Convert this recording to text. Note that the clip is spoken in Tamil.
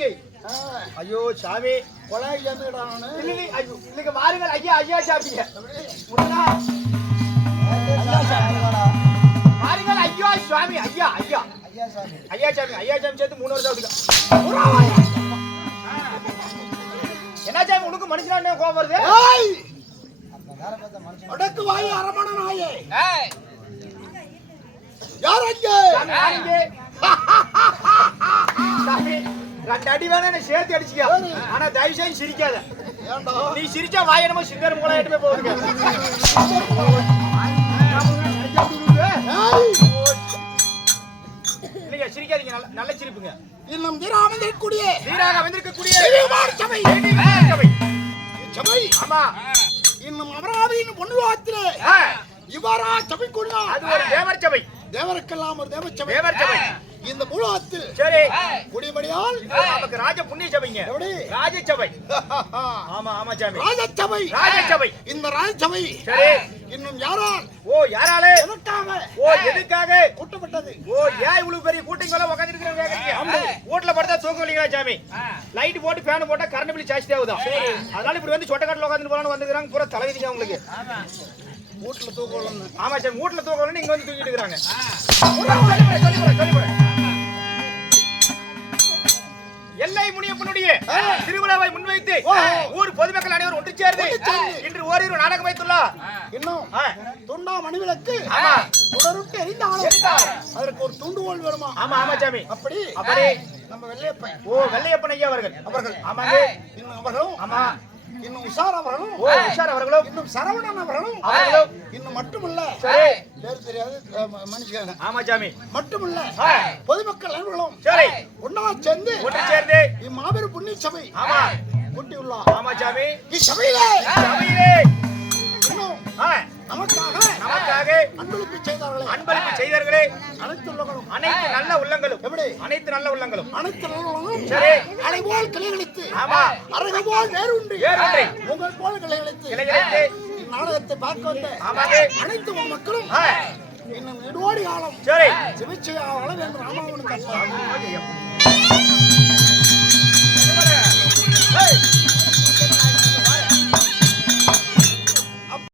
இங்கே. ஐயோ சாமி கொலாய் ஜாமிடானு இல்லை ஐயோ இல்லைங்க வாருங்கள் ஐயா ஐயா சாமிங்க வாருங்கள் ஐயா சுவாமி ஐயா ஐயா ஐயா சாமி சேர்த்து 3 வருஷம் ஆகுது. என்ன சாமி உனக்கு மனுஷனா கோபம் வருது? அடக்கு வாய் அரமண நாயே யார் அங்கே? சாமி 2 அடி வேணா என்ன சேர்த்து அடிச்சிக்க. ஆனா தயவு செய்து சிரிக்காத. நீ சிரிச்சா வாய் என்னமோ சிங்கர் மூளை எடுத்து போகுது. இல்லையா சிரிக்காதீங்க. நல்ல சிரிப்புங்க. இன்னும் வீராக வந்திருக்கக்கூடிய சபை. ஆமா இன்னும் அமராவதியின் பொன்னுவாத்திலே இவ்வாறா சபை கூடினா அது ஒரு தேவர் சபை. தேவருக்கெல்லாம் ஒரு தேவர் சபை. இந்த மூலத்தில் சரி குடிமடியால் நமக்கு ராஜ புண்ணிய சபைங்க. ராஜ சபை. ஆமா ஆமா சாமி ராஜ சபை. இந்த ராஜ சபை சரி இன்னும் யாரால் யாராலே எதுக்காக கூட்டப்பட்டது? ஏன் இவ்வளவு பெரிய கூட்டங்கள உட்கார்ந்து இருக்கீங்க? வீட்ல படுத்தா தூக்கம் இல்லீங்களா சாமி? லைட் போட்டு ஃபேன் போட்டா கரண்ட் பில் ஜாஸ்தி ஆகுதா? அதனால இப்படி வந்து சொட்டக்காட்டுல உட்கார்ந்து போறானு வந்துக்கறாங்க. பூரா தலைவிதிங்க உங்களுக்கு. வீட்ல தூக்கம். ஆமா சாமி வீட்ல தூக்கம் இங்க வந்து தூங்கிட்டு இருக்காங்க. எல்லை முனியப்பனுடைய திருவிழாவை முன்வைத்து ஊர் பொதுமக்கள் அனைவரும் ஒன்று சேர்ந்து இன்று ஓரிரு நாடகம் வைத்துள்ளார். இன்னும் துண்டா மணிவிளக்கு தொடருட்டு எரிந்தாலும் அதற்கு ஒரு துண்டுகோல் வருமா? ஆமா ஆமா சாமி. அப்படி நம்ம வெள்ளையப்பன் வெள்ளையப்பன் ஐயா அவர்கள் ஆமாங்க. இன்னும் அவர்களும் ஆமா இன்னும் உஷார் அவர்களும் இன்னும் சரவணன் அவர்களும் இன்னும் மட்டுமல்ல பேர் தெரியாது மனுஷங்க. ஆமா சாமி மட்டுமல்ல பொதுமக்கள் அனைவரும் ஒன்னா சேர்ந்து இம்மாபெரும் புண்ணிய சபை கூட்டியுள்ளார். ஆமா சாமி. இச்சபையிலே இன்னும் நமக்காக அன்பளிப்பு செய்தார்களே அனைத்து நல்ல உள்ளங்களும் அனைத்து நல்ல உள்ளங்களும் சரி அரைபோல் கிளைகளுக்கு அருகு போல் வேறுண்டு உங்கள் போல் கிளைகளுக்கு நாடகத்தை பார்க்க வந்த அனைத்து மக்களும் இன்னும் நெடுவாடி காலம் சிகிச்சையாக வேண்டும். ராமாவனுக்கு